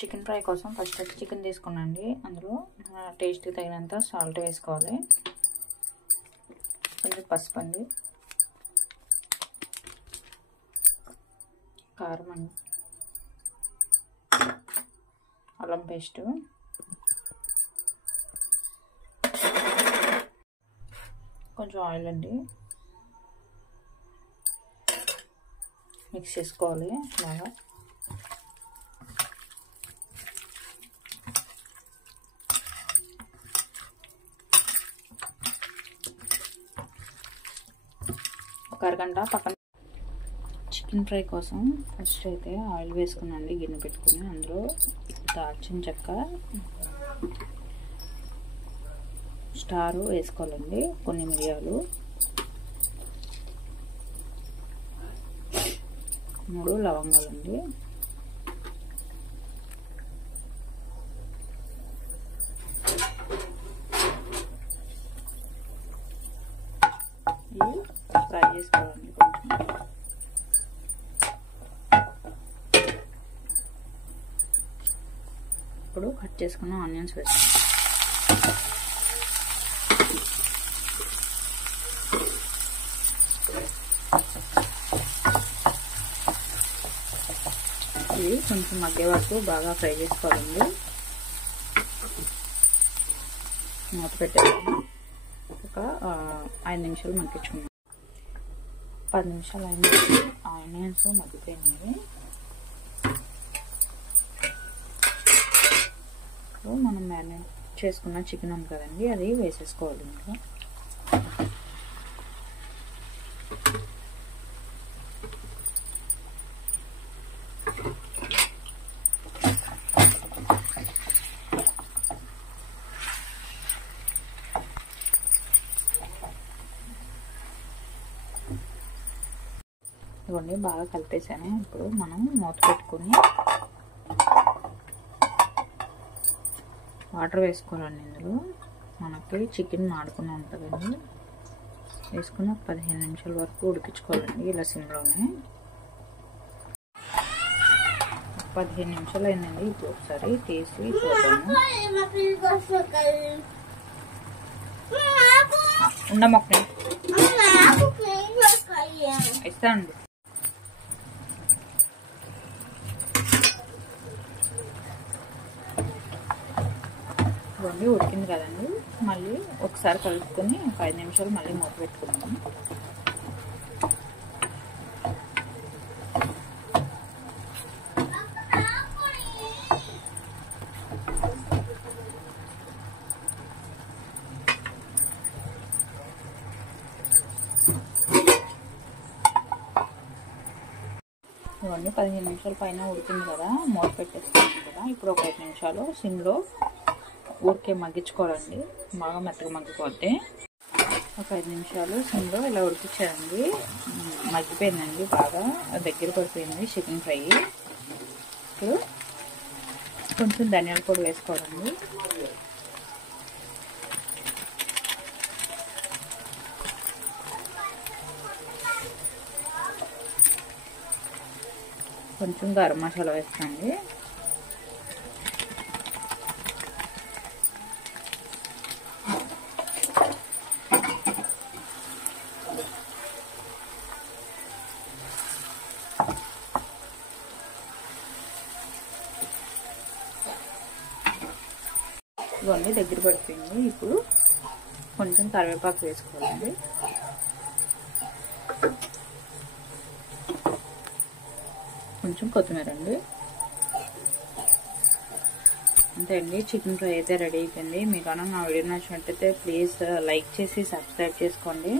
Chicken fry కోసం first అయితే chicken తీసుకున్నాండి. అందులో టేస్ట్కి తగినంత సాల్ట్ వేసుకోవాలి, కొంచెం పసుపు అండి, కారం అండి, అల్లం పేస్ట్, కొంచెం ఆయిల్ అండి. మిక్స్ చేసుకోవాలి బాగా. ఒక అరగంట పక్కన. చికెన్ ఫ్రై కోసం ఫస్ట్ అయితే ఆయిల్ వేసుకున్నాండి, గిన్నె పెట్టుకుని అందులో దాల్చిన చెక్క, స్టార్ వేసుకోవాలండి, కొన్ని మిరియాలు, 3 లవంగాలండి, ఇవి ఫ్రై చేసుకోవాలండి కొంచెం. ఇప్పుడు కట్ చేసుకున్న ఆనియన్స్ వేసుకోవాలి. ఇది కొంచెం మగ్గే వరకు బాగా ఫ్రై చేసుకోవాలండి. మూత పెట్టేసి ఒక 5 నిమిషాలు మగ్గించుకున్నాం. 10 నిమిషాలు అయింది, ఆనియన్స్ మగ్గిపోయినాయి. ఇప్పుడు మనం మ్యారినేట్ చేసుకున్న చికెన్ ఉంది కదండి, అది వేసేసుకోవాలి ఇంకా. ఇవన్నీ బాగా కలిపేసాను. ఇప్పుడు మనం మూత పెట్టుకొని వాటర్ వేసుకోవాలండి. ఇందులో మనకి చికెన్ మాడుకుని ఉంటుందండి, వేసుకుని 15 నిమిషాల వరకు ఉడికించుకోవాలండి ఇలా సిమ్లోనే. 15 నిమిషాలు అయిందండి. ఇప్పుడు ఒకసారి తీసి చూద్దాము. ఉండమొక్క ఇస్తానండి. ఇవన్నీ ఉడికింది కదండి, మళ్ళీ ఒకసారి కలుపుకొని 5 నిమిషాలు మళ్ళీ మూత పెట్టుకుందాం. ఇవన్నీ 15 నిమిషాల పైన ఉడికింది కదా, మూత పెట్టేసుకున్నాం కదా. ఇప్పుడు ఒక 5 నిమిషాలు సిమ్లో ఊరికే మగ్గించుకోవాలండి, బాగా మెత్తగా మగ్గిపోతే. ఒక 5 నిమిషాలు సిమ్లో ఇలా ఉడికించారండి, మగ్గిపోయిందండి, బాగా దగ్గర పడిపోయింది చికెన్ ఫ్రై. ఇప్పుడు కొంచెం ధనియాల పొడి వేసుకోవాలండి, కొంచెం గరం మసాలా వేస్తాండి, ఇవన్నీ దగ్గర పడిపోయింది. ఇప్పుడు కొంచెం కరివేపాకు వేసుకోవాలండి, కొంచెం కొత్తిమీర అండి. అంతే అండి, చికెన్ ఫ్రై అయితే రెడీ అయిపోయింది. మీకు నా వీడియో నచ్చినట్టయితే ప్లీజ్ లైక్ చేసి సబ్స్క్రైబ్ చేసుకోండి.